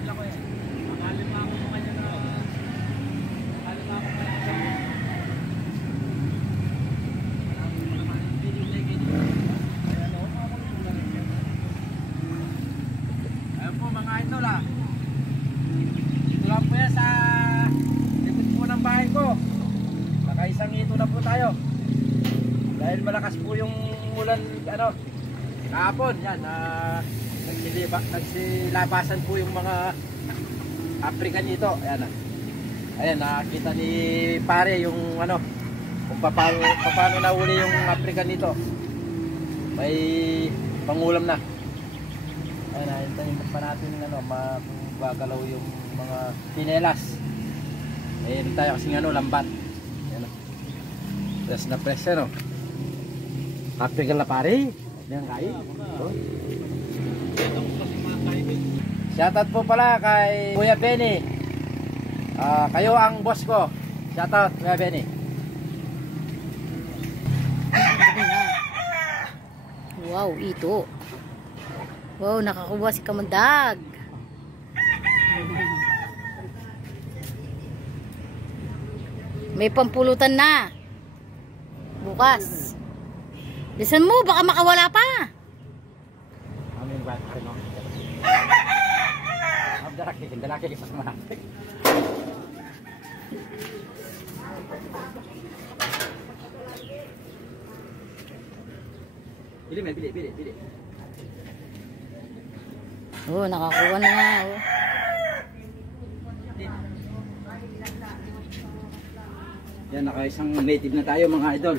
Ayan po mga idol ah. Ito lang po yan sa likod po ng bahay ko. Nakaisang ito na po tayo. Dahil malakas po yung ulan kahapon yan. Nagsilabasan po yung mga African dito. Ayan ah. Ayan, nakakita ni pare yung kung paano nahuli yung African dito. May pangulam na. Ayan, hintayin pa natin kung gagalaw yung mga pinelas. Mayroon tayo kasing lambat. Ayan, press na press African na pare. Ayan kain. Shoutout po pala kay Kuya Benny. Kayo ang boss ko. Shoutout Kuya Benny. Wow, ito. Wow, nakakuha si Kamandag. May pampulutan na. Bukas. Bisan mo, baka makawala pa. Amin ba? Dalaki pas malapit. Bili. Oh, nakakuha na nga. Oh. Yan, naka-isang native na tayo mga idol.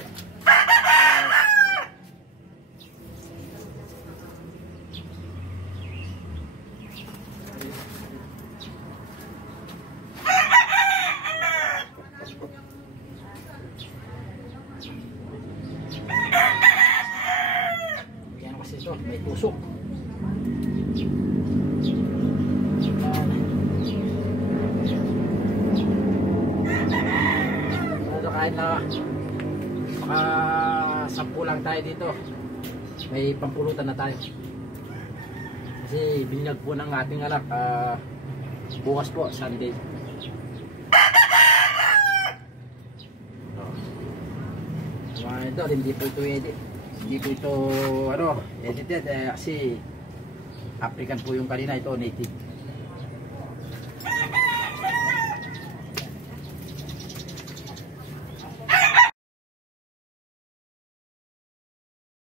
Yan kasi ito, may tusok. Kahit na maka-10 lang tayo dito, may pampulutan na tayo. Kasi binyag po ng ating anak bukas po, Sunday. Mga ito, hindi po ito edit. Hindi po ito edited kasi African po yung kanina, ito native.